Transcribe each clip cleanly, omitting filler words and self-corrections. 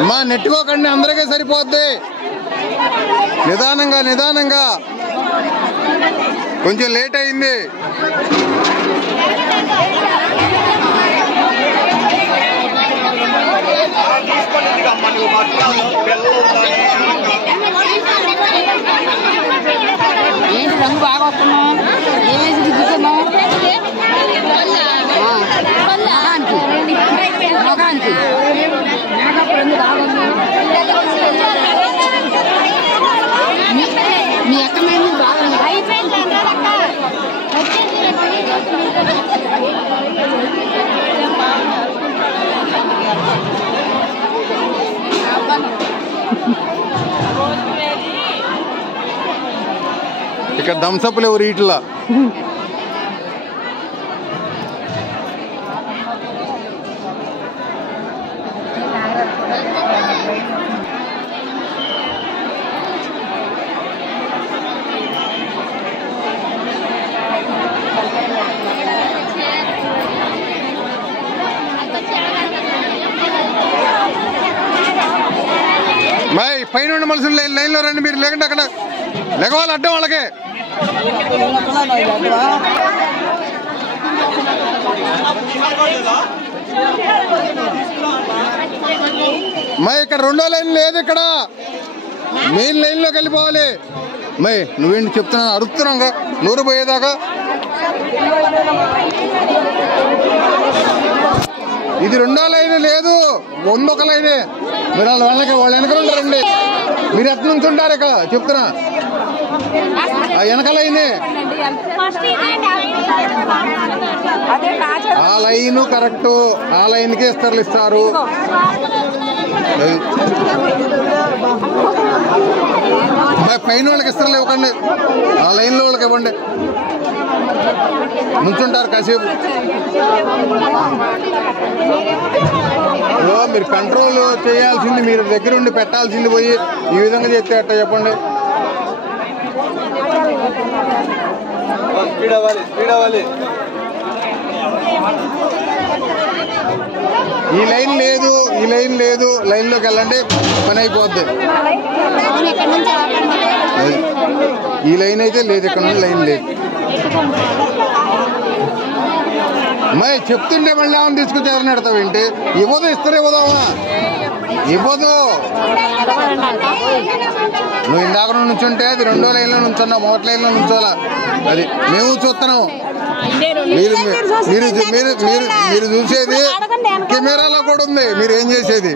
అమ్మా నెట్టుకోకండి, అందరికీ సరిపోద్ది. నిదానంగా నిదానంగా, కొంచెం లేట్ అయింది. ఏంటి రంగు బాగా వస్తున్నావు? ఏమేసి దిద్దుతున్నావు? మొగానికి మీ అక్క మీద బాగా ఇక్కడ థమ్సప్లు ఎవరు ఇట్లా పైన ఉన్న మనుషులు లైన్లో రండి. మీరు లేకండి, అక్కడ లెగవాలి అడ్డం వాళ్ళకే. ఇక్కడ రెండో లైన్ లేదు, ఇక్కడ మెయిన్ లైన్లోకి వెళ్ళిపోవాలి. నువ్వేంటి చెప్తున్నావు, అరుస్తున్నాగా నూరు పోయేదాకా. ఇది రెండో లైన్ లేదు, వందొక లైనే. మీరు వాళ్ళ వెనక ఉంటారండి. మీరు ఎట్ల నుంచి ఉంటారు ఇక చెప్తున్నా, వెనక లైనే. ఆ లైన్ కరెక్ట్, ఆ లైన్కే ఇస్తారు. పైన వాళ్ళకి ఇస్తారు ఇవ్వకండి, ఆ లైన్లో వాళ్ళకి ఇవ్వండి. నుంచుంటారు కాసేపు. మీరు కంట్రోల్ చేయాల్సింది, మీరు దగ్గరుండి పెట్టాల్సింది పోయి ఈ విధంగా చేస్తే అట్ట చెప్పండి. ఈ లైన్ లేదు, ఈ లైన్ లేదు, లైన్లోకి వెళ్ళండి, పని అయిపోద్ది. ఈ లైన్ అయితే లేదు, ఇక్కడ నుండి లైన్ లేదు. చెప్తుంటే మళ్ళీ ఏమని తీసుకొచ్చి ఎవరిని పెడతావు ఏంటి? ఇవ్వదు, ఇస్తారు ఇవ్వదామా? ఇవ్వదు. నువ్వు ఇందాక నుంచుంటే అది రెండో లైన్లో నుంచున్నావు, మొదటి లైన్లో నుంచోలా. అది మేము చూస్తున్నాము. మీరు చూసేది కెమెరాలో కూడా ఉంది, మీరు ఏం చేసేది?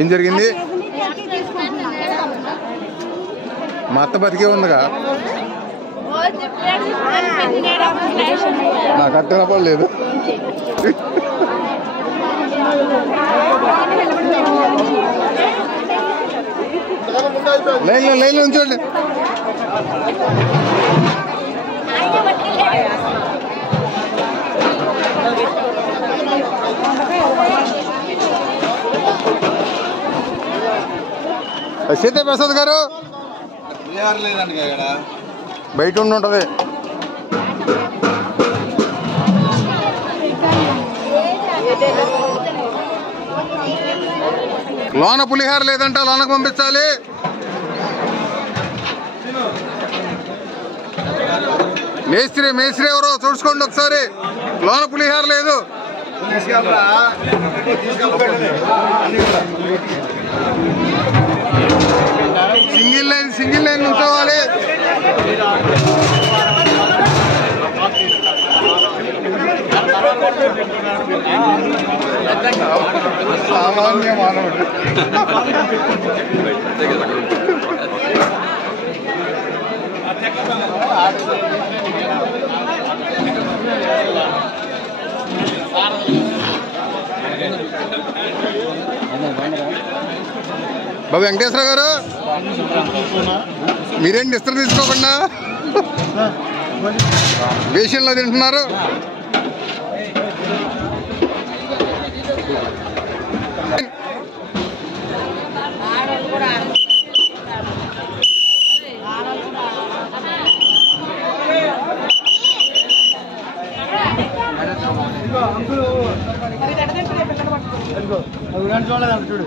ఏం జరిగింది? మా అత్త బతికే ఉందిగా, నాకు అర్థం పడలేదు. లైన్లో ఉంచండి. సీతాప్రసాద్ గారు బయట ఉండి. లోన పులిహార లేదంట, లోనకు పంపించాలి. మేస్త్రి ఎవరో చూసుకోండి ఒకసారి. లోన పులిహార లేదు. సింగిల్ లైన్ ఉంచోవాలి. సామాన్య మానవుడు. బాబు వెంకటేశ్వర గారు మీరేంటి ఇస్త్రీ తీసుకోకుండా వేషంలో తింటున్నారు? చూడలేదు చూడు